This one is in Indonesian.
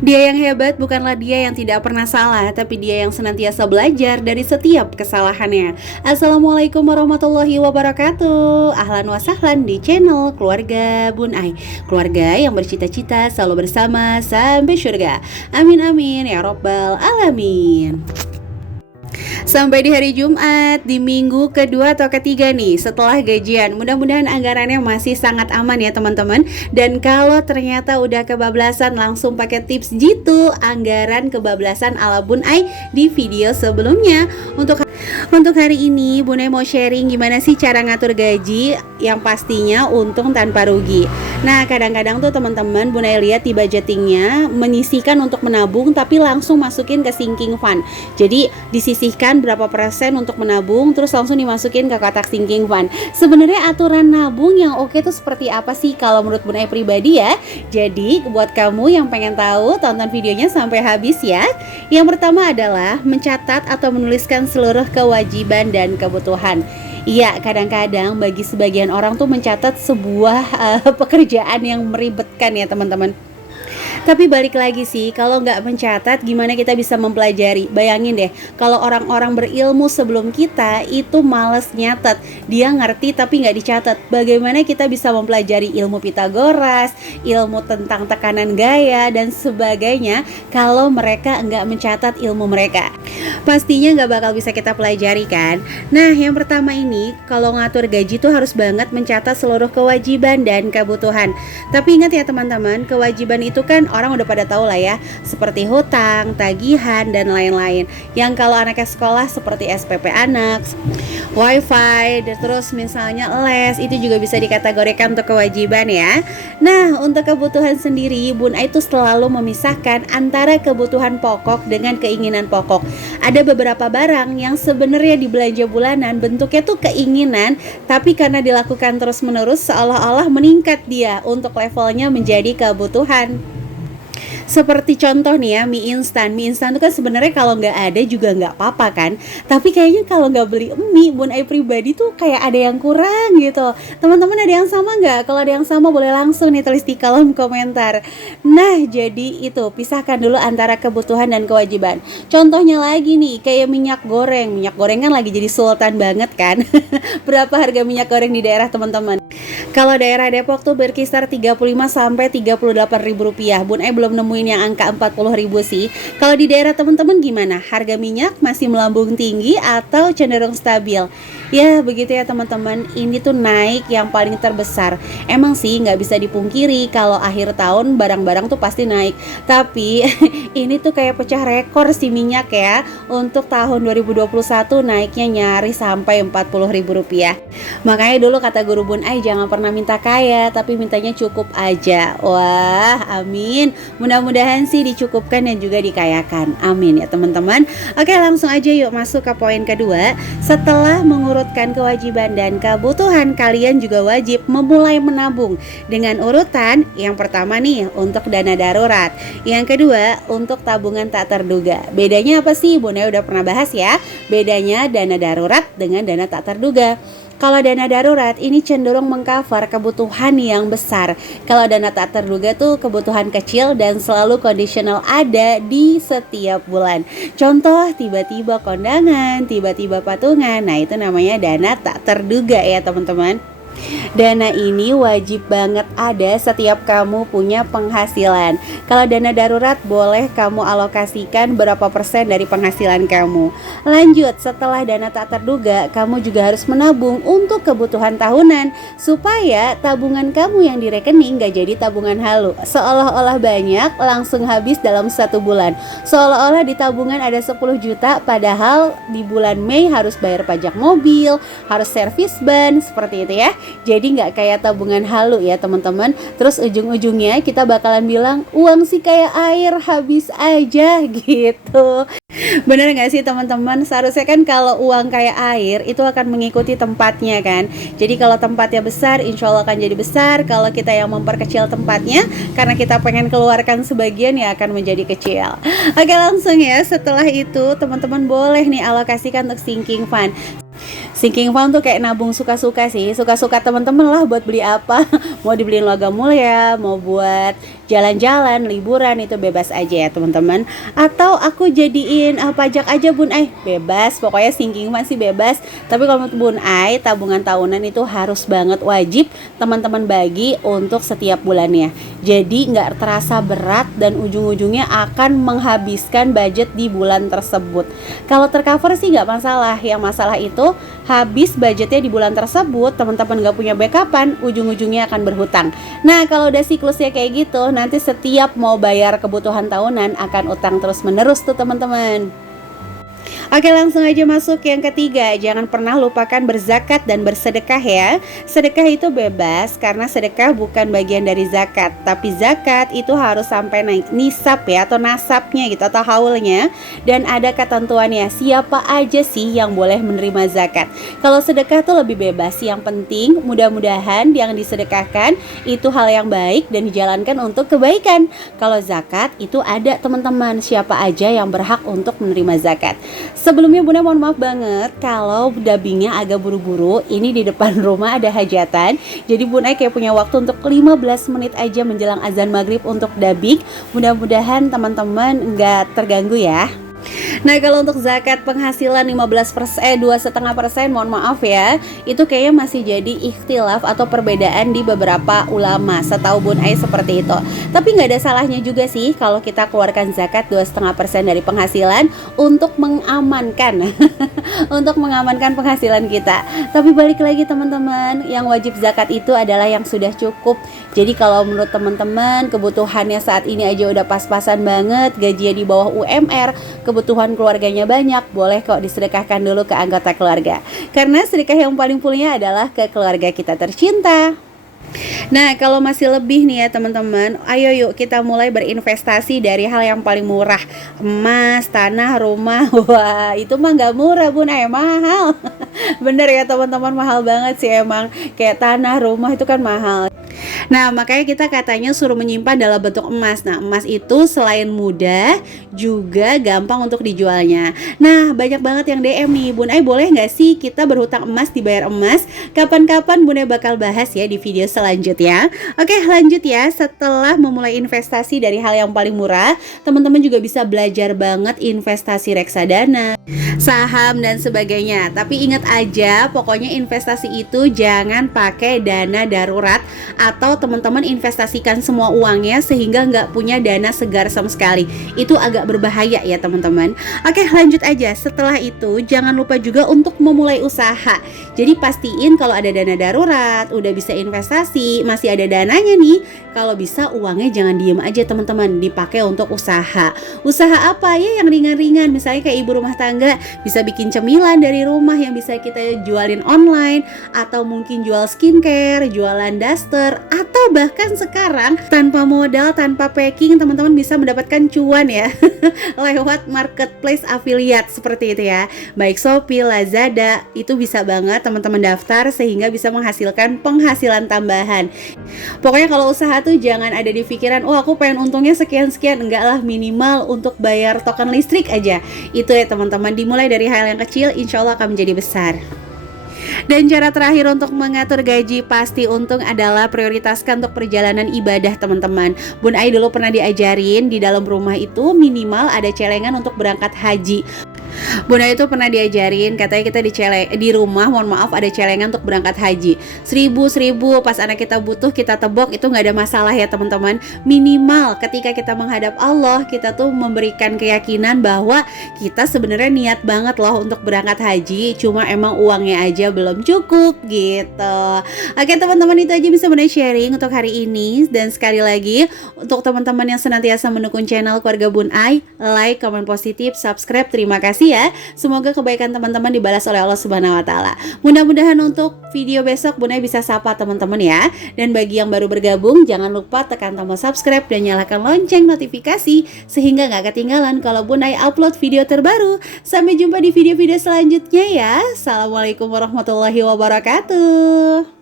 Dia yang hebat bukanlah dia yang tidak pernah salah, tapi dia yang senantiasa belajar dari setiap kesalahannya. Assalamualaikum warahmatullahi wabarakatuh. Ahlan wa sahlan di channel Keluarga Bun Ai. Keluarga yang bercita-cita selalu bersama sampai surga. Amin amin ya robbal alamin. Sampai di hari Jumat, di minggu kedua atau ketiga nih setelah gajian. Mudah-mudahan anggarannya masih sangat aman ya teman-teman. Dan kalau ternyata udah kebablasan, langsung pakai tips jitu anggaran kebablasan ala Bun Ai di video sebelumnya. Untuk hari ini Bun Ai mau sharing gimana sih cara ngatur gaji yang pastinya untung tanpa rugi. Nah, kadang-kadang tuh teman-teman Bun Ai lihat di budgetingnya menyisihkan untuk menabung tapi langsung masukin ke sinking fund. Jadi disisihkan berapa persen untuk menabung terus langsung dimasukin ke kotak sinking fund. Sebenarnya aturan nabung yang oke tuh seperti apa sih kalau menurut Bun Ai pribadi ya? Jadi buat kamu yang pengen tahu, tonton videonya sampai habis ya. Yang pertama adalah mencatat atau menuliskan seluruh kewajiban dan kebutuhan. Iya, kadang-kadang bagi sebagian orang tuh mencatat sebuah pekerjaan yang meribetkan ya teman-teman. Tapi balik lagi sih, kalau nggak mencatat gimana kita bisa mempelajari? Bayangin deh, kalau orang-orang berilmu sebelum kita itu males nyatet. Dia ngerti tapi nggak dicatat. Bagaimana kita bisa mempelajari ilmu Pitagoras, ilmu tentang tekanan gaya, dan sebagainya kalau mereka nggak mencatat ilmu mereka? Pastinya nggak bakal bisa kita pelajari kan? Nah, yang pertama ini, kalau ngatur gaji tuh harus banget mencatat seluruh kewajiban dan kebutuhan. Tapi ingat ya teman-teman, kewajiban itu kan orang udah pada tahu lah ya, seperti hutang, tagihan, dan lain-lain. Yang kalau anaknya sekolah seperti SPP anak, wifi, dan terus misalnya les, itu juga bisa dikategorikan untuk kewajiban ya. Nah, untuk kebutuhan sendiri, Bun Ai itu selalu memisahkan antara kebutuhan pokok dengan keinginan pokok. Ada beberapa barang yang sebenarnya di belanja bulanan bentuknya tuh keinginan, tapi karena dilakukan terus-menerus seolah-olah meningkat dia untuk levelnya menjadi kebutuhan. Seperti contoh nih ya, mie instan itu kan sebenarnya kalau nggak ada juga nggak apa-apa kan. Tapi kayaknya kalau nggak beli mie, Bun Ai pribadi tuh kayak ada yang kurang gitu. Teman-teman ada yang sama nggak? Kalau ada yang sama boleh langsung nih tulis di kolom komentar. Nah, jadi itu pisahkan dulu antara kebutuhan dan kewajiban. Contohnya lagi nih, kayak minyak goreng. Minyak goreng kan lagi jadi sultan banget kan. Berapa harga minyak goreng di daerah teman-teman? Kalau daerah Depok tuh berkisar 35 sampai 38 ribu rupiah. Bun Ai belum nemuin yang angka 40 ribu sih. Kalau di daerah teman-teman gimana? Harga minyak masih melambung tinggi atau cenderung stabil? Ya begitu ya teman-teman, ini tuh naik yang paling terbesar. Emang sih nggak bisa dipungkiri kalau akhir tahun barang-barang tuh pasti naik. Tapi ini tuh kayak pecah rekor si minyak ya. Untuk tahun 2021 naiknya nyaris sampai 40 ribu rupiah. Makanya dulu kata guru Bun Ai, jangan pernah minta kaya, tapi mintanya cukup aja. Wah, amin. Mudah-mudahan sih dicukupkan dan juga dikayakan. Amin ya teman-teman. Oke, langsung aja yuk masuk ke poin kedua. Setelah mengurutkan kewajiban dan kebutuhan, kalian juga wajib memulai menabung dengan urutan yang pertama nih untuk dana darurat, yang kedua untuk tabungan tak terduga. Bedanya apa sih? Bun Ai udah pernah bahas ya. Bedanya dana darurat dengan dana tak terduga. Kalau dana darurat ini cenderung mengcover kebutuhan yang besar. Kalau dana tak terduga tuh kebutuhan kecil dan selalu kondisional ada di setiap bulan. Contoh tiba-tiba kondangan, tiba-tiba patungan. Nah, itu namanya dana tak terduga ya teman-teman. Dana ini wajib banget ada setiap kamu punya penghasilan. Kalau dana darurat boleh kamu alokasikan berapa persen dari penghasilan kamu. Lanjut, setelah dana tak terduga, kamu juga harus menabung untuk kebutuhan tahunan supaya tabungan kamu yang di rekening gak jadi tabungan halu. Seolah-olah banyak langsung habis dalam 1 bulan. Seolah-olah di tabungan ada 10 juta padahal di bulan Mei harus bayar pajak mobil, harus servis ban, seperti itu ya. Jadi nggak kayak tabungan halu ya teman-teman. Terus ujung-ujungnya kita bakalan bilang uang sih kayak air habis aja gitu. Bener nggak sih teman-teman? Seharusnya kan kalau uang kayak air itu akan mengikuti tempatnya kan. Jadi kalau tempatnya besar, insya Allah akan jadi besar. Kalau kita yang memperkecil tempatnya, karena kita pengen keluarkan sebagian, ya akan menjadi kecil. Oke, langsung ya. Setelah itu teman-teman boleh nih alokasikan untuk sinking fund. Sinking fund tuh kayak nabung suka-suka sih. Suka-suka teman-teman lah buat beli apa. Mau dibeliin logam mulia, mau buat jalan-jalan, liburan itu bebas aja ya teman-teman. Atau aku jadiin pajak aja Bun Ai, bebas, pokoknya sinking masih bebas. Tapi kalau menurut Bun Ai, tabungan tahunan itu harus banget wajib teman-teman bagi untuk setiap bulannya. Jadi nggak terasa berat dan ujung-ujungnya akan menghabiskan budget di bulan tersebut. Kalau tercover sih nggak masalah. Yang masalah itu habis budgetnya di bulan tersebut, teman-teman nggak punya backupan, ujung-ujungnya akan berhutang. Nah kalau udah siklusnya kayak gitu, nanti setiap mau bayar kebutuhan tahunan akan utang terus menerus tuh teman-teman. Oke, langsung aja masuk yang ketiga. Jangan pernah lupakan berzakat dan bersedekah ya. Sedekah itu bebas karena sedekah bukan bagian dari zakat. Tapi zakat itu harus sampai naik nisab ya, atau nasabnya gitu, atau haulnya. Dan ada ketentuannya, siapa aja sih yang boleh menerima zakat. Kalau sedekah tuh lebih bebas. Yang penting mudah-mudahan yang disedekahkan itu hal yang baik dan dijalankan untuk kebaikan. Kalau zakat itu ada teman-teman, siapa aja yang berhak untuk menerima zakat. Sebelumnya Bunda mohon maaf banget kalau dubbingnya agak buru-buru. Ini di depan rumah ada hajatan, jadi Bunda kayak punya waktu untuk 15 menit aja menjelang azan maghrib untuk dubbing. Mudah-mudahan teman-teman nggak terganggu ya. Nah kalau untuk zakat penghasilan 2,5% mohon maaf ya, itu kayaknya masih jadi ikhtilaf atau perbedaan di beberapa ulama. Setahu Bun Ai seperti itu. Tapi nggak ada salahnya juga sih kalau kita keluarkan zakat 2,5% dari penghasilan untuk mengamankan untuk mengamankan penghasilan kita. Tapi balik lagi teman-teman, yang wajib zakat itu adalah yang sudah cukup. Jadi kalau menurut teman-teman kebutuhannya saat ini aja udah pas-pasan banget, gajinya di bawah UMR, kebutuhan keluarganya banyak, boleh kok disedekahkan dulu ke anggota keluarga. Karena sedekah yang paling mulia adalah ke keluarga kita tercinta. Nah kalau masih lebih nih ya teman-teman, ayo yuk kita mulai berinvestasi dari hal yang paling murah. Emas, tanah, rumah. Wah itu mah gak murah Bun Ai, mahal. Bener ya teman-teman, mahal banget sih emang. Kayak tanah, rumah itu kan mahal. Nah makanya kita katanya suruh menyimpan dalam bentuk emas. Nah emas itu selain mudah juga gampang untuk dijualnya. Nah banyak banget yang DM nih, Bun Ai boleh gak sih kita berhutang emas dibayar emas? Kapan-kapan Bun Ai bakal bahas ya di video selanjutnya. Oke lanjut ya, setelah memulai investasi dari hal yang paling murah, teman-teman juga bisa belajar banget investasi reksadana, saham dan sebagainya. Tapi ingat aja, pokoknya investasi itu jangan pakai dana darurat atau teman-teman investasikan semua uangnya sehingga nggak punya dana segar sama sekali. Itu agak berbahaya ya teman-teman. Oke lanjut aja, setelah itu jangan lupa juga untuk memulai usaha. Jadi pastiin kalau ada dana darurat, udah bisa investasi, masih ada dananya nih, kalau bisa uangnya jangan diem aja teman-teman, dipakai untuk usaha. Usaha apa ya yang ringan-ringan, misalnya kayak ibu rumah tangga bisa bikin cemilan dari rumah yang bisa kita jualin online, atau mungkin jual skincare, jualan daster, atau bahkan sekarang tanpa modal, tanpa packing teman-teman bisa mendapatkan cuan ya lewat marketplace affiliate seperti itu ya, baik Shopee, Lazada, itu bisa banget teman-teman daftar sehingga bisa menghasilkan penghasilan tambahan. Pokoknya kalau usaha tuh jangan ada di pikiran, oh aku pengen untungnya sekian-sekian, enggak lah, minimal untuk bayar token listrik aja. Itu ya teman-teman, dimulai dari hal yang kecil, insya Allah akan menjadi besar. Dan cara terakhir untuk mengatur gaji pasti untung adalah prioritaskan untuk perjalanan ibadah teman-teman. Bun Ai dulu pernah diajarin di dalam rumah itu minimal ada celengan untuk berangkat haji. Bunda itu pernah diajarin, katanya kita di rumah, mohon maaf, ada celengan untuk berangkat haji 1.000 pas anak kita butuh kita tebok, itu nggak ada masalah ya teman-teman. Minimal ketika kita menghadap Allah, kita tuh memberikan keyakinan bahwa kita sebenarnya niat banget loh untuk berangkat haji, cuma emang uangnya aja belum cukup gitu. Oke teman-teman, itu aja bisa Bunda sharing untuk hari ini. Dan sekali lagi untuk teman-teman yang senantiasa mendukung channel Keluarga Bun Ai, like, komen positif, subscribe, terima kasih ya. Semoga kebaikan teman-teman dibalas oleh Allah Subhanahu wa taala. Mudah-mudahan untuk video besok Bunda bisa sapa teman-teman ya. Dan bagi yang baru bergabung, jangan lupa tekan tombol subscribe dan nyalakan lonceng notifikasi sehingga nggak ketinggalan kalau Bunda upload video terbaru. Sampai jumpa di video-video selanjutnya ya. Assalamualaikum warahmatullahi wabarakatuh.